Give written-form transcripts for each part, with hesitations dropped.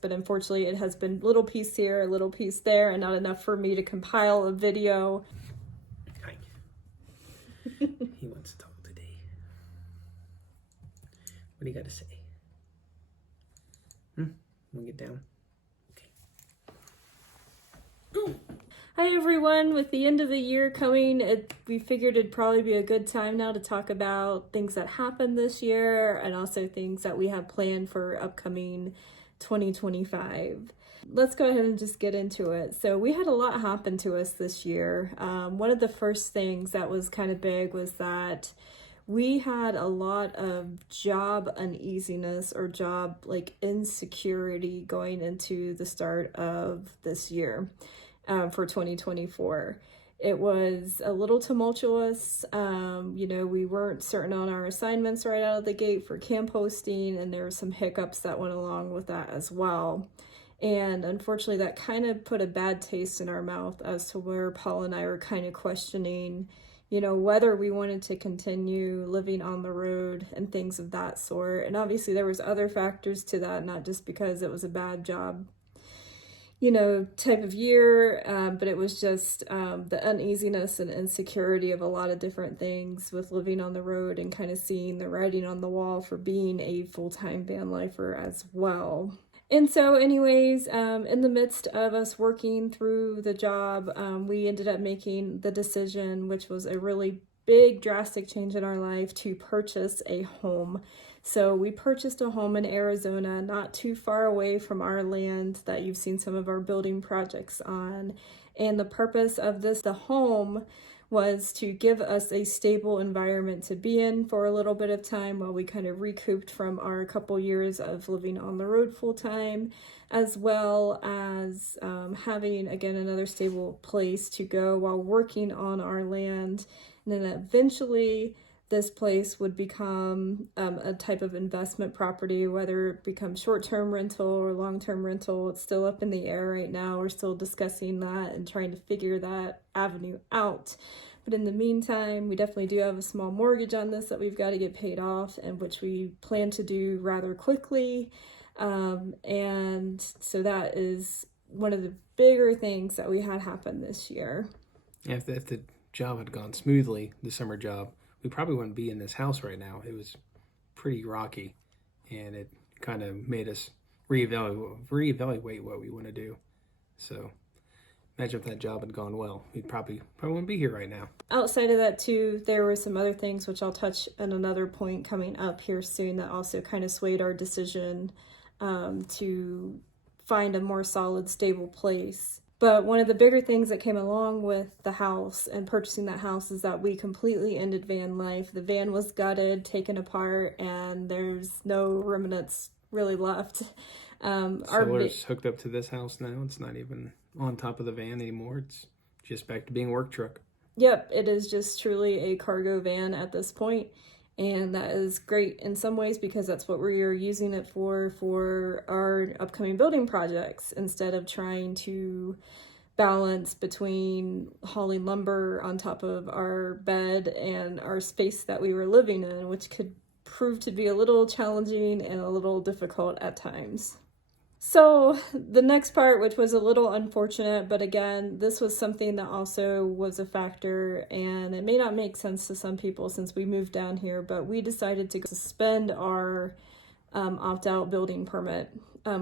but unfortunately it has been little piece here, a little piece there, and not enough for me to compile a video. Hi. He wants to talk today. What do you got to say? We'll get down. Okay. Hi everyone, with the end of the year coming, we figured it'd probably be a good time now to talk about things that happened this year and also things that we have planned for upcoming 2025. Let's go ahead and just get into it. So we had a lot happen to us this year. One of the first things that was kind of big was that we had a lot of job uneasiness or job insecurity going into the start of this year. For 2024. It was a little tumultuous. We weren't certain on our assignments right out of the gate for camp hosting, and there were some hiccups that went along with that as well. And unfortunately, that kind of put a bad taste in our mouth as to where Paul and I were kind of questioning, whether we wanted to continue living on the road and things of that sort. And obviously there was other factors to that, not just because it was a bad job type of year, but it was just the uneasiness and insecurity of a lot of different things with living on the road and kind of seeing the writing on the wall for being a full-time van lifer as well. And so anyways, in the midst of us working through the job, we ended up making the decision, which was a really big drastic change in our life, to purchase a home. So we purchased a home in Arizona, not too far away from our land that you've seen some of our building projects on. And the purpose of the home was to give us a stable environment to be in for a little bit of time while we kind of recouped from our couple years of living on the road full time, as well as having, again, another stable place to go while working on our land. And then eventually this place would become a type of investment property, whether it becomes short-term rental or long-term rental. It's still up in the air right now. We're still discussing that and trying to figure that avenue out. But in the meantime, we definitely do have a small mortgage on this that we've got to get paid off, and which we plan to do rather quickly. And so that is one of the bigger things that we had happen this year. Yeah, if the job had gone smoothly, the summer job, we probably wouldn't be in this house right now. It was pretty rocky, and it kind of made us reevaluate what we want to do. So imagine if that job had gone well. We probably wouldn't be here right now. Outside of that too, there were some other things which I'll touch on another point coming up here soon that also kind of swayed our decision to find a more solid, stable place. But one of the bigger things that came along with the house and purchasing that house is that we completely ended van life. The van was gutted, taken apart, and there's no remnants really left. Solar's hooked up to this house now. It's not even on top of the van anymore. It's just back to being a work truck. Yep, it is just truly a cargo van at this point. And that is great in some ways because that's what we're using it for our upcoming building projects, instead of trying to balance between hauling lumber on top of our bed and our space that we were living in, which could prove to be a little challenging and a little difficult at times. So the next part, which was a little unfortunate, but again, this was something that also was a factor, and it may not make sense to some people since we moved down here, but we decided to suspend our opt-out building permit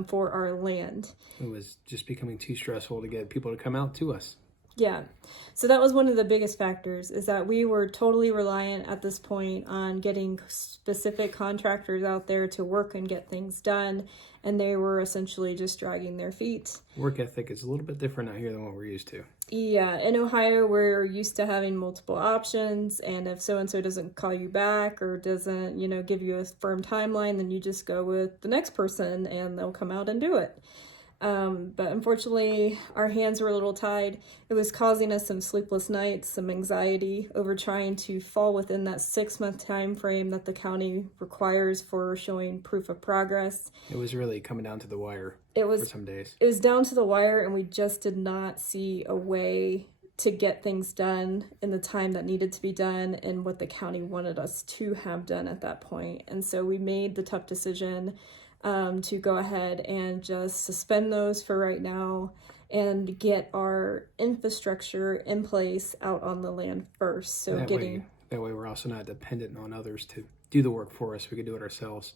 for our land. It was just becoming too stressful to get people to come out to us. Yeah, so that was one of the biggest factors, is that we were totally reliant at this point on getting specific contractors out there to work and get things done, and they were essentially just dragging their feet. Work ethic is a little bit different out here than what we're used to. Yeah, in Ohio, we're used to having multiple options, and if so-and-so doesn't call you back or doesn't, give you a firm timeline, then you just go with the next person and they'll come out and do it. But unfortunately, our hands were a little tied. It was causing us some sleepless nights, some anxiety over trying to fall within that 6-month time frame that the county requires for showing proof of progress. It was really coming down to the wire for some days. It was down to the wire, and we just did not see a way to get things done in the time that needed to be done and what the county wanted us to have done at that point. And so we made the tough decision to go ahead and just suspend those for right now and get our infrastructure in place out on the land first. So that way we're also not dependent on others to do the work for us. We can do it ourselves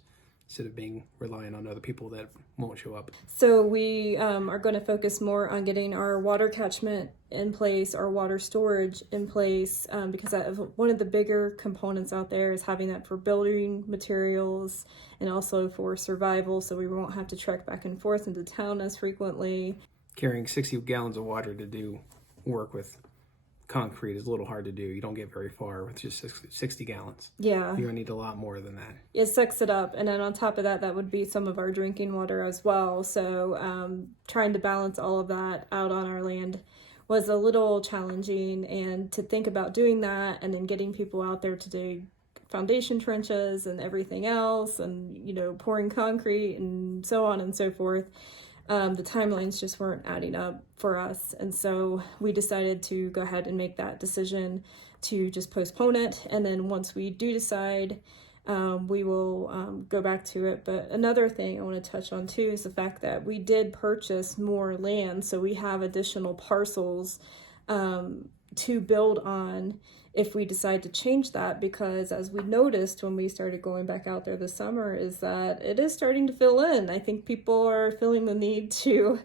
instead of being reliant on other people that won't show up. So we are going to focus more on getting our water catchment in place, our water storage in place, because one of the bigger components out there is having that for building materials and also for survival, so we won't have to trek back and forth into town as frequently. Carrying 60 gallons of water to do work with concrete is a little hard to do. You don't get very far with just 60 gallons. Yeah. You're going to need a lot more than that. It sucks it up. And then on top of that, that would be some of our drinking water as well. So trying to balance all of that out on our land was a little challenging. And to think about doing that and then getting people out there to do foundation trenches and everything else and, pouring concrete and so on and so forth. The timelines just weren't adding up for us. And so we decided to go ahead and make that decision to just postpone it. And then once we do decide, we will go back to it. But another thing I want to touch on too is the fact that we did purchase more land. So we have additional parcels to build on if we decide to change that, because as we noticed when we started going back out there this summer is that it is starting to fill in. I think people are feeling the need to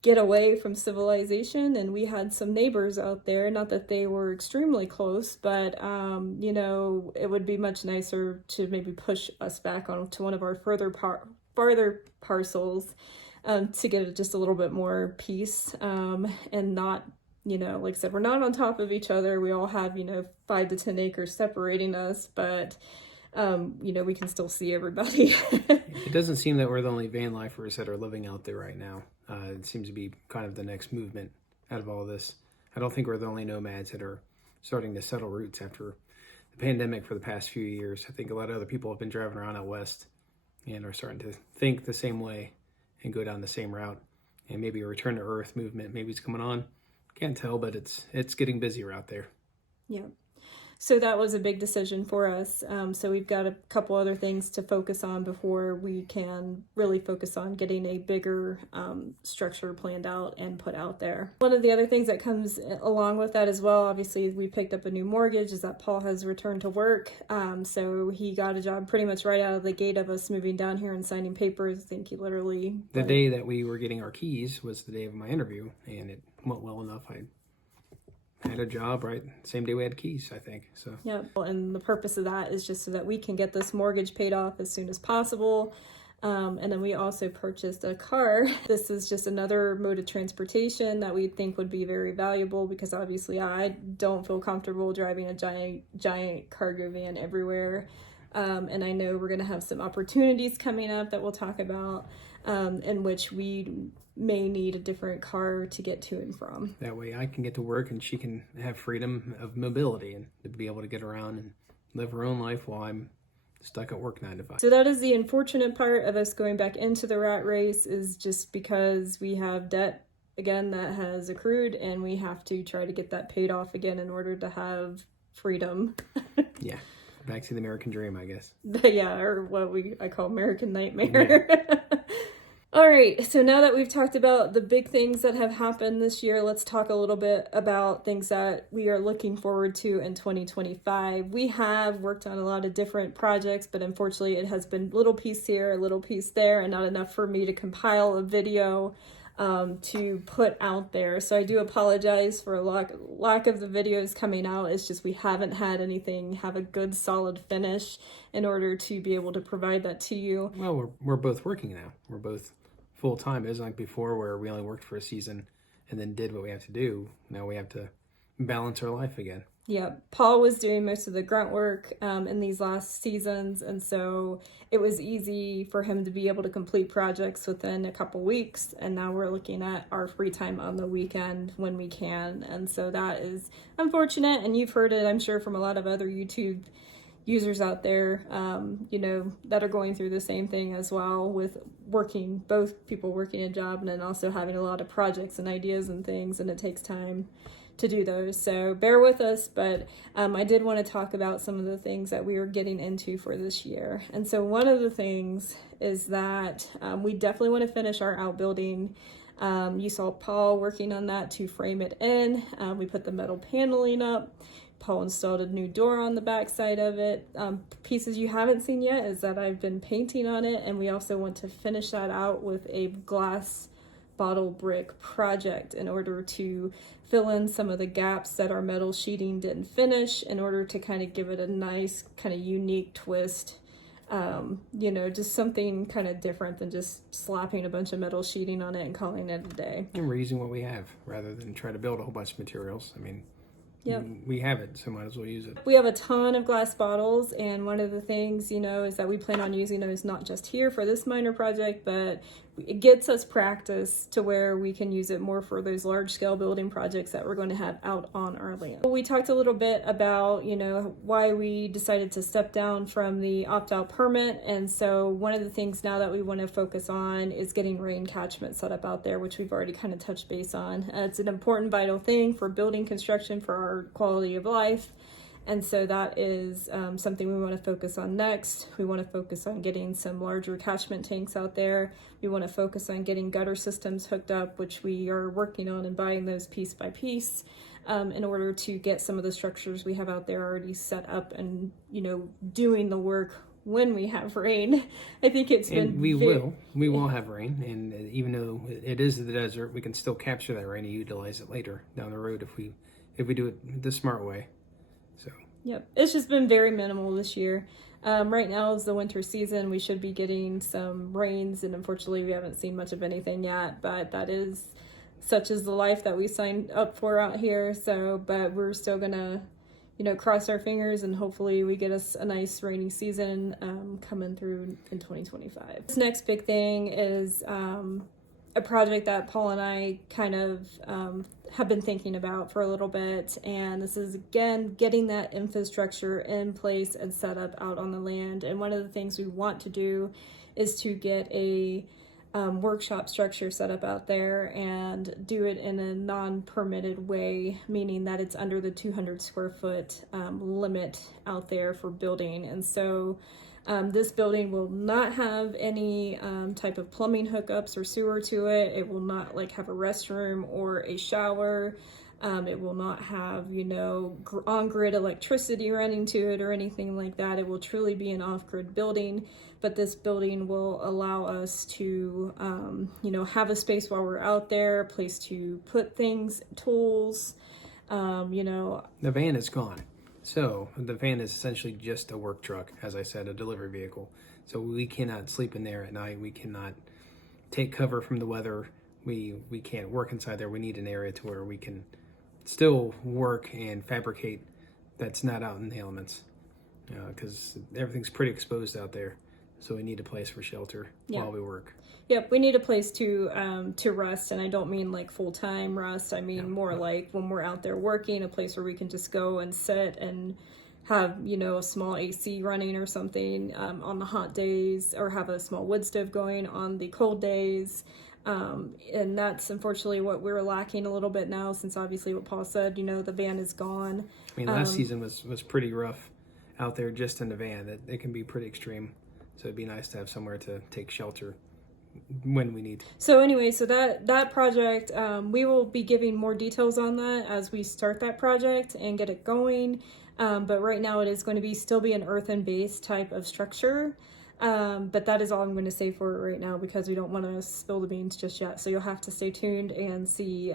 get away from civilization, and we had some neighbors out there, not that they were extremely close, but it would be much nicer to maybe push us back onto one of our farther parcels to get just a little bit more peace and not, like I said, we're not on top of each other. We all have, 5 to 10 acres separating us, but, we can still see everybody. It doesn't seem that we're the only van lifers that are living out there right now. It seems to be kind of the next movement out of all this. I don't think we're the only nomads that are starting to settle roots after the pandemic for the past few years. I think a lot of other people have been driving around out west and are starting to think the same way and go down the same route. And maybe a return to earth movement, maybe it's coming on. Can't tell, but it's getting busier out there. Yeah. So that was a big decision for us. So we've got a couple other things to focus on before we can really focus on getting a bigger structure planned out and put out there. One of the other things that comes along with that as well, obviously we picked up a new mortgage, is that Paul has returned to work. So he got a job pretty much right out of the gate of us moving down here and signing papers. I think he literally... The day that we were getting our keys was the day of my interview, and it went well enough. I had a job right same day we had keys, I think. So yeah, and the purpose of that is just so that we can get this mortgage paid off as soon as possible. And then we also purchased a car. This is just another mode of transportation that we think would be very valuable, because obviously I don't feel comfortable driving a giant cargo van everywhere. And I know we're going to have some opportunities coming up that we'll talk about, in which we may need a different car to get to and from. That way I can get to work and she can have freedom of mobility and to be able to get around and live her own life while I'm stuck at work 9 to 5. So that is the unfortunate part of us going back into the rat race, is just because we have debt again that has accrued, and we have to try to get that paid off again in order to have freedom. Yeah. Back to the American dream, I guess. Yeah, or what I call American nightmare. All right, so now that we've talked about the big things that have happened this year, let's talk a little bit about things that we are looking forward to in 2025. We have worked on a lot of different projects, but unfortunately it has been little piece here, a little piece there, and not enough for me to compile a video to put out there. So I do apologize for a lack of the videos coming out. It's just we haven't had anything have a good solid finish in order to be able to provide that to you. Well, we're both working now. We're both full-time. It isn't like before where we only worked for a season and then did what we have to do. Now we have to balance our life again. Yeah, Paul was doing most of the grunt work in these last seasons, and so it was easy for him to be able to complete projects within a couple weeks, and now we're looking at our free time on the weekend when we can, and so that is unfortunate, and you've heard it, I'm sure, from a lot of other YouTube users out there, that are going through the same thing as well, with both people working a job and then also having a lot of projects and ideas and things, and it takes time to do those. So bear with us, but I did want to talk about some of the things that we are getting into for this year. And so one of the things is that we definitely want to finish our outbuilding. You saw Paul working on that to frame it in. We put the metal paneling up. Paul installed a new door on the back side of it. Pieces you haven't seen yet is that I've been painting on it, and we also want to finish that out with a glass bottle brick project in order to fill in some of the gaps that our metal sheeting didn't finish, in order to kind of give it a nice kind of unique twist. Just something kind of different than just slapping a bunch of metal sheeting on it and calling it a day. And we're using what we have rather than try to build a whole bunch of materials. I mean, yep. We have it, so might as well use it. We have a ton of glass bottles, and one of the things, is that we plan on using those not just here for this minor project, but it gets us practice to where we can use it more for those large scale building projects that we're going to have out on our land. We talked a little bit about, why we decided to step down from the opt-out permit. And so one of the things now that we want to focus on is getting rain catchment set up out there, which we've already kind of touched base on. It's an important, vital thing for building construction, for our quality of life. And so that is something we want to focus on next. We want to focus on getting some larger catchment tanks out there. We want to focus on getting gutter systems hooked up, which we are working on and buying those piece by piece in order to get some of the structures we have out there already set up and, doing the work when we have rain. I think it's been... And we will have rain. And even though it is the desert, we can still capture that rain and utilize it later down the road if we do it the smart way. So. Yep, it's just been very minimal this year. Right now is the winter season. We should be getting some rains, and unfortunately we haven't seen much of anything yet, but that is such is the life that we signed up for out here. So, but we're still gonna, cross our fingers, and hopefully we get us a nice rainy season coming through in 2025. This next big thing is a project that Paul and I kind of have been thinking about for a little bit, and this is again getting that infrastructure in place and set up out on the land. And one of the things we want to do is to get a workshop structure set up out there and do it in a non-permitted way, meaning that it's under the 200 square foot limit out there for building. And so this building will not have any type of plumbing hookups or sewer to it. It will not have a restroom or a shower. It will not have, on-grid electricity running to it or anything like that. It will truly be an off-grid building, but this building will allow us to, have a space while we're out there, a place to put things, tools, The van is gone. So the van is essentially just a work truck, as I said, a delivery vehicle. So we cannot sleep in there at night. We cannot take cover from the weather. We can't work inside there. We need an area to where we can still work and fabricate that's not out in the elements, because everything's pretty exposed out there. So we need a place for shelter while we work. Yep, we need a place to rest, and I don't mean full-time rest. I mean more like when we're out there working, a place where we can just go and sit and have, a small AC running or something on the hot days, or have a small wood stove going on the cold days. And that's unfortunately what we're lacking a little bit now, since obviously what Paul said, the van is gone. I mean, last season was pretty rough out there just in the van. It can be pretty extreme. So it'd be nice to have somewhere to take shelter when we need. So anyway, so that project, we will be giving more details on that as we start that project and get it going. But right now it is going to still be an earthen base type of structure. But that is all I'm going to say for it right now, because we don't want to spill the beans just yet. So you'll have to stay tuned and see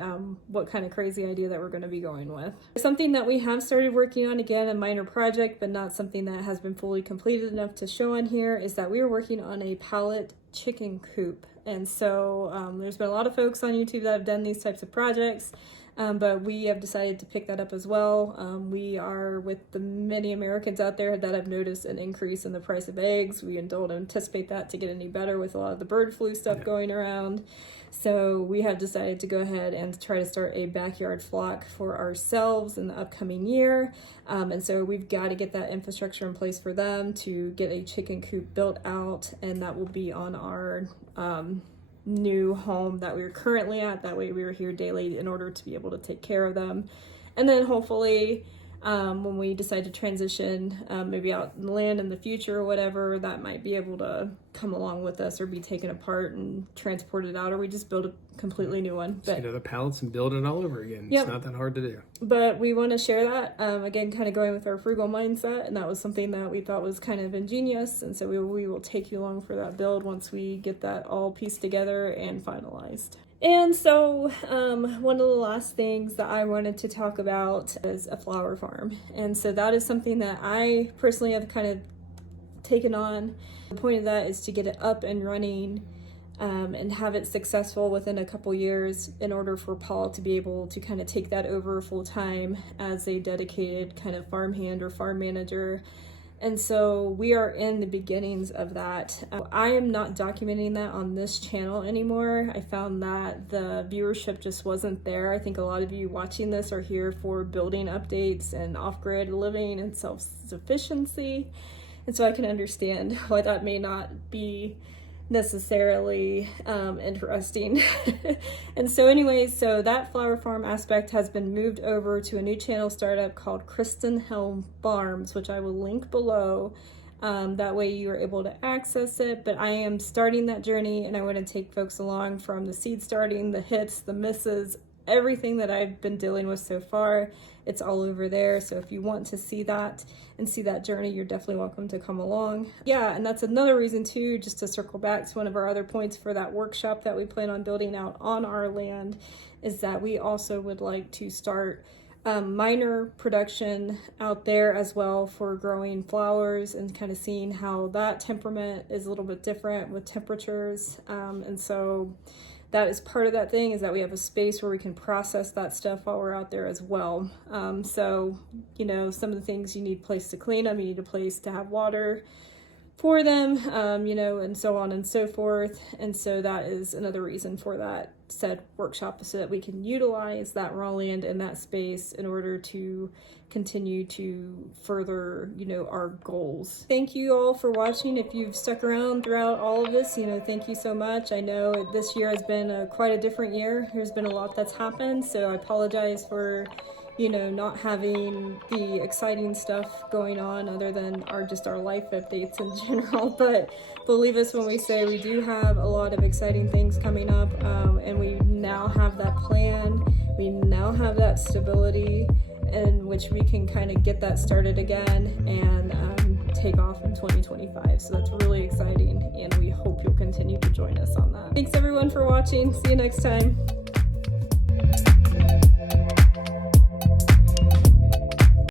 what kind of crazy idea that we're going to be going with. Something that we have started working on, again, a minor project, but not something that has been fully completed enough to show on here, is that we are working on a pallet chicken coop. And so there's been a lot of folks on YouTube that have done these types of projects. But we have decided to pick that up as well. We are with the many Americans out there that have noticed an increase in the price of eggs. We don't anticipate that to get any better with a lot of the bird flu stuff going around. So we have decided to go ahead and try to start a backyard flock for ourselves in the upcoming year. And so we've got to get that infrastructure in place for them to get a chicken coop built out, and that will be on our new home that we were currently at. That way we were here daily in order to be able to take care of them. And then hopefully when we decide to transition, maybe out in the land in the future or whatever, that might be able to come along with us or be taken apart and transported out, or we just build a completely new one. But, the pallets and build it all over again. Yep. It's not that hard to do. But we want to share that, again, kind of going with our frugal mindset, and that was something that we thought was kind of ingenious, and so we will take you along for that build once we get that all pieced together and finalized. And so one of the last things that I wanted to talk about is a flower farm. And so that is something that I personally have kind of taken on. The point of that is to get it up and running and have it successful within a couple years in order for Paul to be able to kind of take that over full time as a dedicated kind of farmhand or farm manager. And so we are in the beginnings of that. I am not documenting that on this channel anymore. I found that the viewership just wasn't there. I think a lot of you watching this are here for building updates and off-grid living and self-sufficiency. And so I can understand why that may not be necessarily interesting. And so anyways, so that flower farm aspect has been moved over to a new channel startup called Kristen Helm Farms, which I will link below. That way you are able to access it. But I am starting that journey, and I want to take folks along from the seed starting, the hits, the misses, everything that I've been dealing with so far. It's all over there. So if you want to see that and see that journey, you're definitely welcome to come along. Yeah, and that's another reason too, just to circle back to one of our other points for that workshop that we plan on building out on our land, is that we also would like to start minor production out there as well for growing flowers and kind of seeing how that temperament is a little bit different with temperatures. And so that is part of that thing, is that we have a space where we can process that stuff while we're out there as well. So, you know, some of the things, you need a place to clean them, you need a place to have water for them, you know, and so on and so forth. And so that is another reason for that said workshop, so that we can utilize that raw land in that space in order to continue to further, you know, our goals. Thank you all for watching. If you've stuck around throughout all of this, you know, thank you so much. I know this year has been quite a different year. There's been a lot that's happened, so I apologize for, you know, not having the exciting stuff going on other than just our life updates in general. But believe us when we say we do have a lot of exciting things coming up, and we now have that plan. We now have that stability in which we can kind of get that started again and take off in 2025. So that's really exciting, and we hope you'll continue to join us on that. Thanks everyone for watching. See you next time.